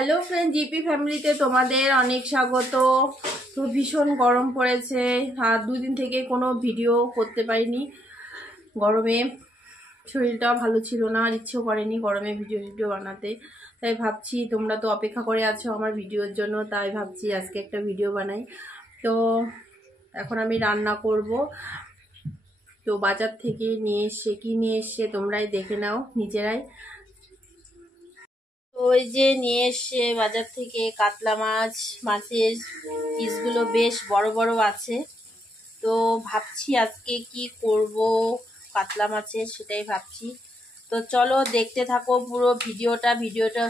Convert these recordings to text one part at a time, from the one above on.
Hello friend, GP ফ্যামিলিতে তোমাদের অনেক স্বাগত। তো ভীষণ গরম পড়েছে, আর দুদিন থেকে কোনো ভিডিও করতে পারিনি। গরমে শরীরটাও ভালো ছিল না, আর ইচ্ছেও করেনি গরমে ভিডিও বানাতে। তাই ভাবছি তোমরা তো অপেক্ষা করে আছো আমার ভিডিওর জন্য, তাই ভাবছি আজকে একটা ভিডিও বানাই। তো এখন আমি রান্না করব। তো বাজার থেকে নিয়ে এসে তোমরাই দেখে নাও নিজেরাই। ওই যে নিয়ে এসে বাজার থেকে কাতলা মাছ, মাছের পিসগুলো বেশ বড় বড় আছে। তো ভাবছি আজকে কি করব কাতলা মাছের, সেটাই ভাবছি। তো চলো দেখতে থাকো পুরো ভিডিওটা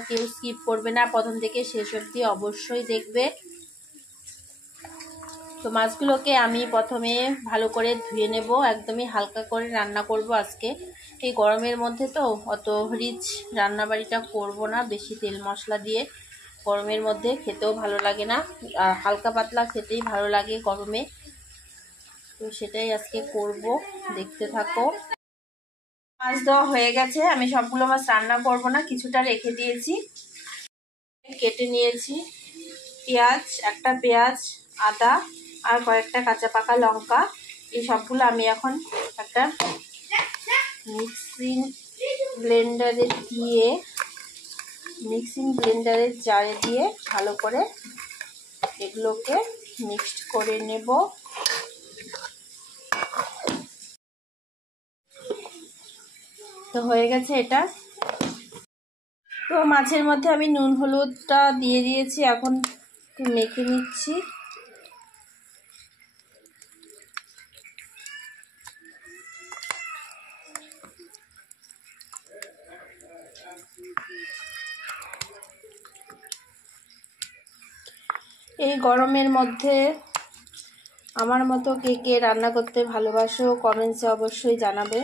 কেউ স্কিপ করবে না, প্রথম থেকে শেষ অবধি অবশ্যই দেখবে। তো মাছগুলোকে আমি প্রথমে ভালো করে ধুয়ে নেব, একদমই হালকা করে রান্না করব আজকে। এই গরমের মধ্যে তো অত রিচ রান্নাবাড়িটা করব না, বেশি তেল মশলা দিয়ে গরমের মধ্যে খেতেও ভালো লাগে না, আর হালকা পাতলা খেতেই ভালো লাগে গরমে। তো সেটাই আজকে করব, দেখতে থাকো। মাছ দেওয়া হয়ে গেছে, আমি সবগুলো মাছ রান্না করব না, কিছুটা রেখে দিয়েছি। কেটে নিয়েছি একটা পেঁয়াজ, আদা আর কয়েকটা কাঁচা পাকা লঙ্কা। এই সবগুলো আমি এখন একটা মিক্সিং ব্লেন্ডারের জারে দিয়ে ভালো করে এগুলোকে মিক্সড করে নেব। তো হয়ে গেছে এটা। তো মাছের মধ্যে আমি নুন হলুদটা দিয়ে দিয়েছি, এখন মেখে নিচ্ছি। এই গরমের মধ্যে আমার মতো কে কে রান্না করতে ভালোবাসো কমেন্টসে অবশ্যই জানাবে।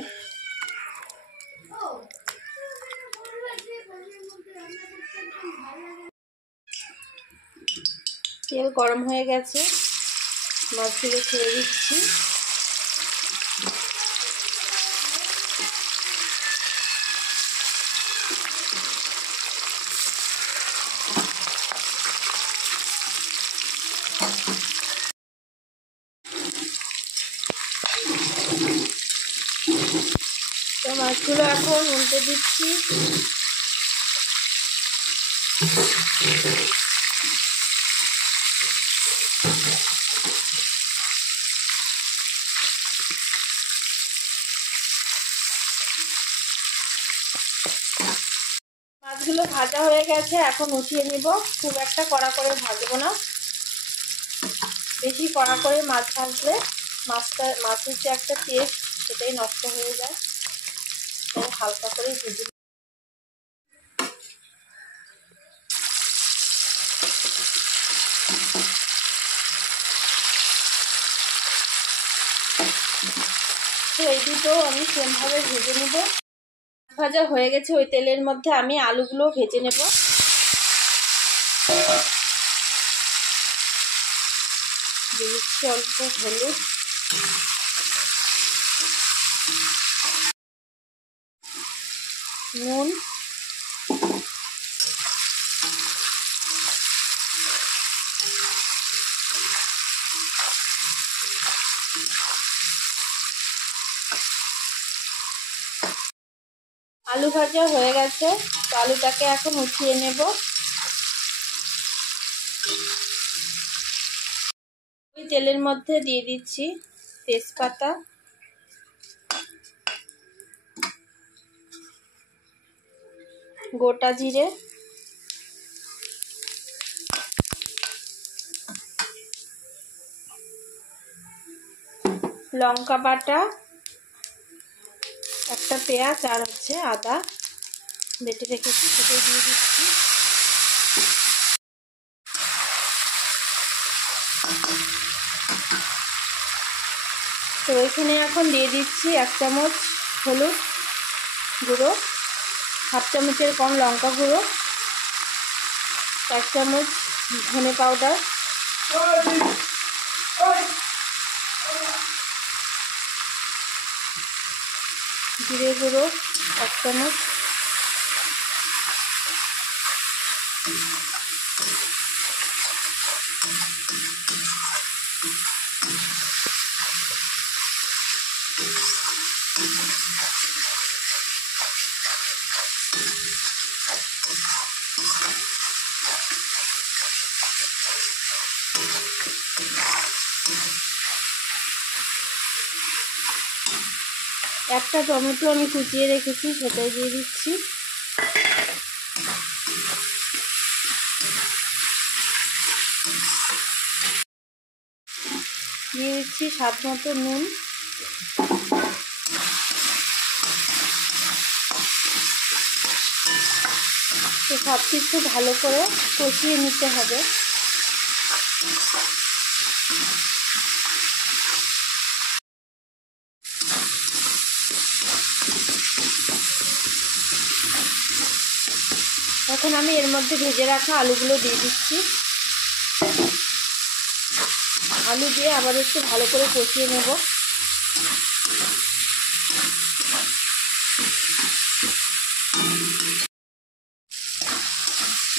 তেল গরম হয়ে গেছে, মাছগুলো ছেড়ে দিচ্ছি। তো মাছগুলো এখন উল্টে দিচ্ছি। মাছগুলো ভাজা হয়ে গেছে, এখন উঠিয়ে নিব। খুব একটা কড়া করে ভাজবো না, বেশি কড়া করে মাছ ভাজলে মাছের যে একটা টেস্ট সেটাই নষ্ট হয়ে যায়। তাই হালকা করে ভেজে। তো এই দুটো আমি সেমভাবে ভেজে নেব। ভাজা হয়ে গেছে, ওই তেলের মধ্যে আমি আলুগুলো ভেজে নেব। দিয়ে দিচ্ছি অল্প হলুদ, নুন, আলু ভাজা হয়ে গেছে। তো আলুটাকে এখন উঠিয়ে নেব। ওই তেলের মধ্যে দিয়ে দিচ্ছি তেজপাতা, গোটা জিরে, লঙ্কা বাটা, একটা পেঁয়াজ আর আদা বেটে রেখেছি, সেটাই দিয়ে দিচ্ছি। তো এখানে এখন দিয়ে দিচ্ছি 1 চামচ হলুদ গুঁড়ো, 1/2 চামচের কম লঙ্কা গুঁড়ো, 1 চামচ ধনে পাউডার, জিরে গুঁড়ো 1 চামচ, একটা টমেটো আমি কুচিয়ে রেখেছি, সেটাই দিয়ে দিচ্ছি। দিয়ে দিচ্ছি স্বাদ মতো নুন। তো সব কিছু ভালো করে কষিয়ে নিতে হবে। এখন আমি এর মধ্যে ভেজে রাখা আলুগুলো দিয়ে দিচ্ছি। আলু দিয়ে আবার একটু ভালো করে কষিয়ে নেব।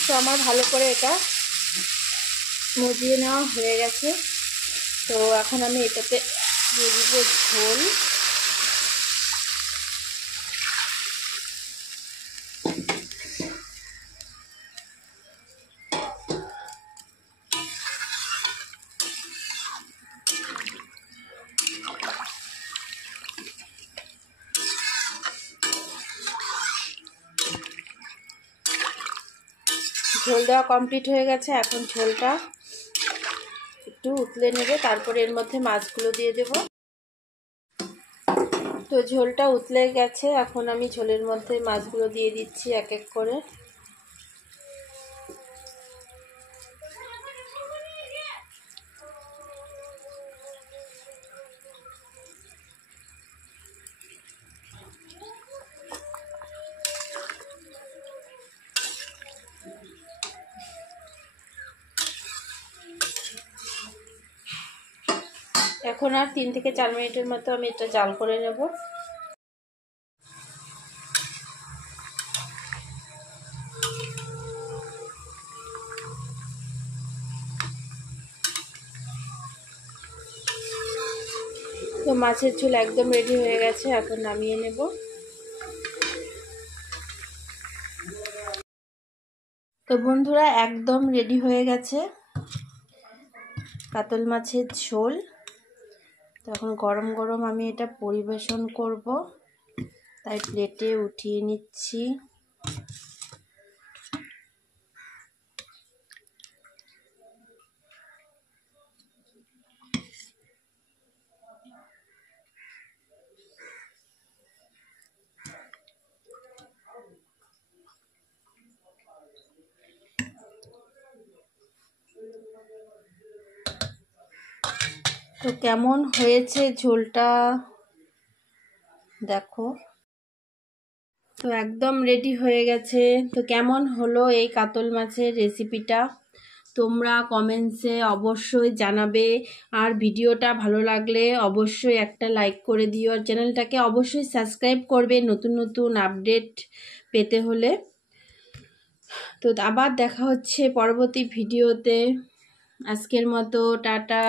তো আমার ভালো করে এটা মজিয়ে নেওয়া হয়ে গেছে। তো এখন আমি এটাতে দিয়ে দিব ঝোল। ঝোল দেওয়া কমপ্লিট হয়ে গেছে। এখন ঝোলটা একটু উতলে নেবে, তারপরে এর মধ্যে মাছগুলো দিয়ে দেব। তো ঝোলটা উতলে গেছে, এখন আমি ঝোলের মধ্যে মাছগুলো দিয়ে দিচ্ছি এক এক করে। এখন আর 3 থেকে 4 মিনিটের মতো আমি এটা জাল করে নেব। তো মাছের ঝোল একদম রেডি হয়ে গেছে, এখন নামিয়ে নেব। তো বন্ধুরা, একদম রেডি হয়ে গেছে কাতল মাছের ঝোল। তো এখন গরম গরম আমি এটা পরিবেশন করব, তাই প্লেটে উঠিয়ে নিচ্ছি। তো কেমন হয়েছে ঝোলটা দেখো। তো একদম রেডি হয়ে গেছে। তো কেমন হলো এই কাতল মাছের রেসিপিটা তোমরা কমেন্টসে অবশ্যই জানাবে। আর ভিডিওটা ভালো লাগলে অবশ্যই একটা লাইক করে দিও, আর চ্যানেলটাকে অবশ্যই সাবস্ক্রাইব করবে নতুন নতুন আপডেট পেতে হলে। তো আবার দেখা হচ্ছে পরবর্তী ভিডিওতে। আজকের মতো টাটা।